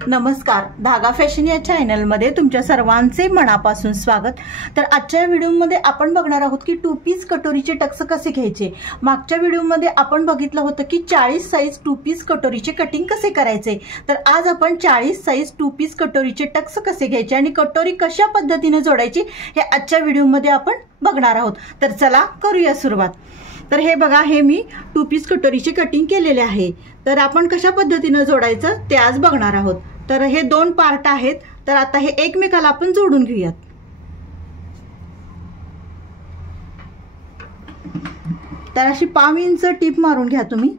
नमस्कार, धागा फॅशन या चॅनलमध्ये तुमच्या सर्वांचे मनापासून स्वागत। तर आजच्या व्हिडिओमध्ये आपण बघणार आहोत की टू पीस कटोरीचे टक्स कसे घ्यायचे। मागच्या व्हिडिओमध्ये आपण बघितलं होतं की 40 साइज टू पीस कटोरीचे कटिंग कसे करायचे। तर आज आपण 40 साइज टू पीस कटोरीचे टक्स कसे घ्यायचे आणि कटोरी कशा पद्धतीने जोडायची हे आजच्या व्हिडिओमध्ये आपण बघणार आहोत। तर चला करूया सुरुवात। तर हे बघा, हे मी टू पीस कटोरीचे कटिंग केलेले आहे। तर आपण कशा पद्धतीने जोडायचं ते आज बघणार आहोत। तर हे दोन पार्ट आहेत, तर आता हे एकमेकाला आपण जोडून घेऊयात। तर अशी 5 इंच टीप मारून घ्या तुम्ही।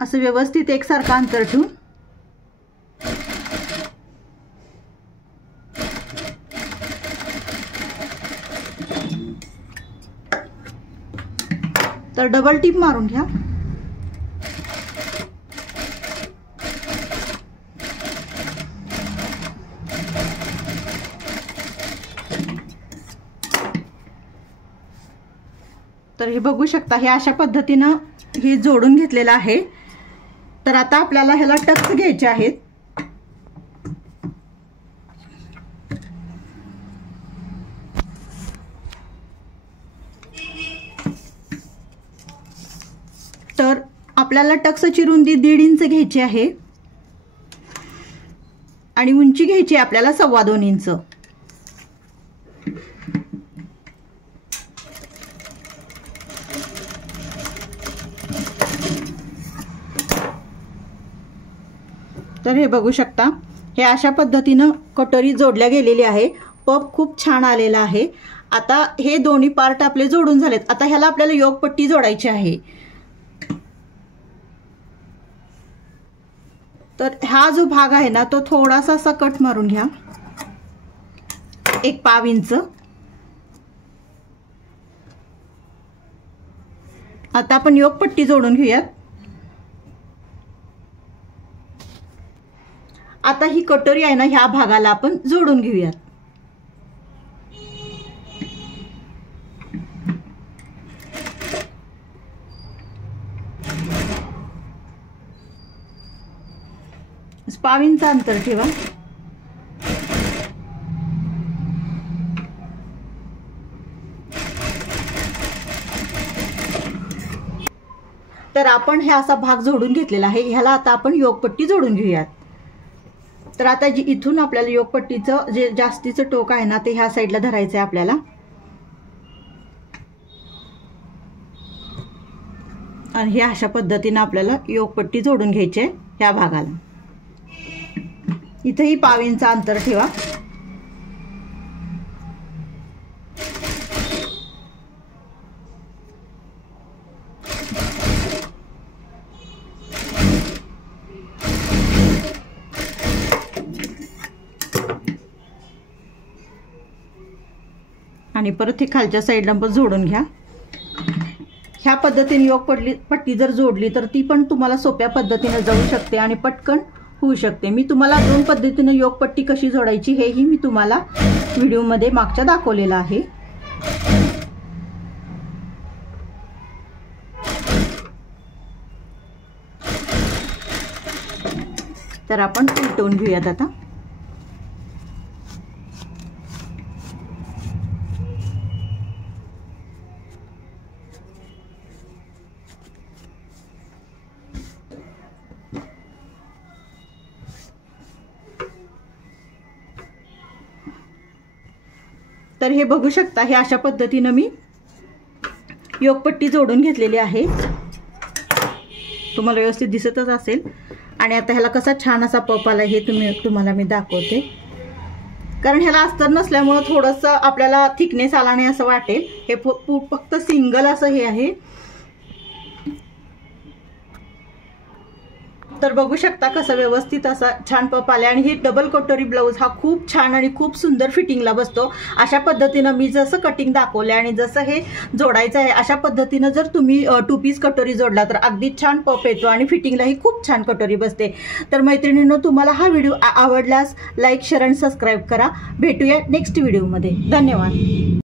असं व्यवस्थित एकसारखं अंतर ठेवून तर डबल टिप मारून घ्या। तर हे बघू शकता, हे अशा पद्धतीने हे जोडून घेतलेलं आहे। तर आता आपल्याला ह्याला टक्स घ्यायचे आहेत। तर आपल्याला टक्सची रुंदी 1.5 इंच घ्यायची आहे आणि उंची घ्यायची आपल्याला 2.25 इंच। तर हे बघू शकता, हे अशा पद्धतीने कटोरी जोडल्या गेलेली आहे। पफ खूप छान आलेला आहे। आता हे दोन्ही पार्ट आपले जोडून झालेत। आता ह्याला आपल्याला योगपट्टी जोडायची आहे। तर हा जो भाग आहे ना, तो थोडासा असा कट मारून घ्या, 1 पाव इंच। आता आपण योगपट्टी जोडून घेऊयात। आता ही कटोरी आहे ना, ह्या भागाला आपण जोडून घेऊयात। पाव इंच अंतर ठेवा। तर आपण हे असा भाग जोडून घेतलेला आहे। ह्याला आता आपण योगपट्टी जोडून घेऊयात। तर आता जी इथून आपल्याला योगपट्टीचं जे जास्तीचं टोक आहे ना, ते ह्या साईडला धरायचं आहे आपल्याला। आणि हे अशा पद्धतीने आपल्याला योगपट्टी जोडून घ्यायची आहे ह्या भागाला। इथेही पाव इंच अंतर ठेवा। आणि परत हे खालच्या साईडला पण जोडून घ्या। ह्या पद्धतीने योगपट्टी जर जोडली तर ती पण तुम्हाला सोप्या पद्धतीने जाऊ शकते आणि पटकन होऊ शकते। मी तुम्हाला 2 पद्धतीने योगपट्टी कशी जोडायची हेही मी तुम्हाला व्हिडिओमध्ये मागच्या दाखवलेलं आहे। तर आपण उलटवून घेऊयात आता। तर हे बघू शकता, हे अशा पद्धतीने मी योगपट्टी जोडून घेतलेली आहे। तुम्हाला व्यवस्थित दिसतच असेल। आणि आता ह्याला कसा छान असा पफ आला हे तुम्हाला मी दाखवते। कारण ह्याला अस्तर नसल्यामुळे थोडंसं आपल्याला थिकनेस आला नाही असं वाटेल। हे फक्त सिंगल असं हे आहे। तर बघू शकता कसं व्यवस्थित असा छान पफ आले। आणि ही डबल कटोरी ब्लाउज हा खूप छान आणि खूप सुंदर फिटिंगला बसतो। अशा पद्धतीने मी जसं कटिंग दाखवले आणि जसं हे जोडायचं आहे अशा पद्धतीने जर तुम्ही टू पीस कटोरी जोडला तर अगदी छान पफ येतो आणि फिटिंगलाही खूप छान कटोरी बसते। तर मैत्रिणींनो, तुम्हाला हा व्हिडिओ आवडल्यास लाईक, शेअर आणि सबस्क्राईब करा। भेटूया नेक्स्ट व्हिडिओमध्ये। धन्यवाद।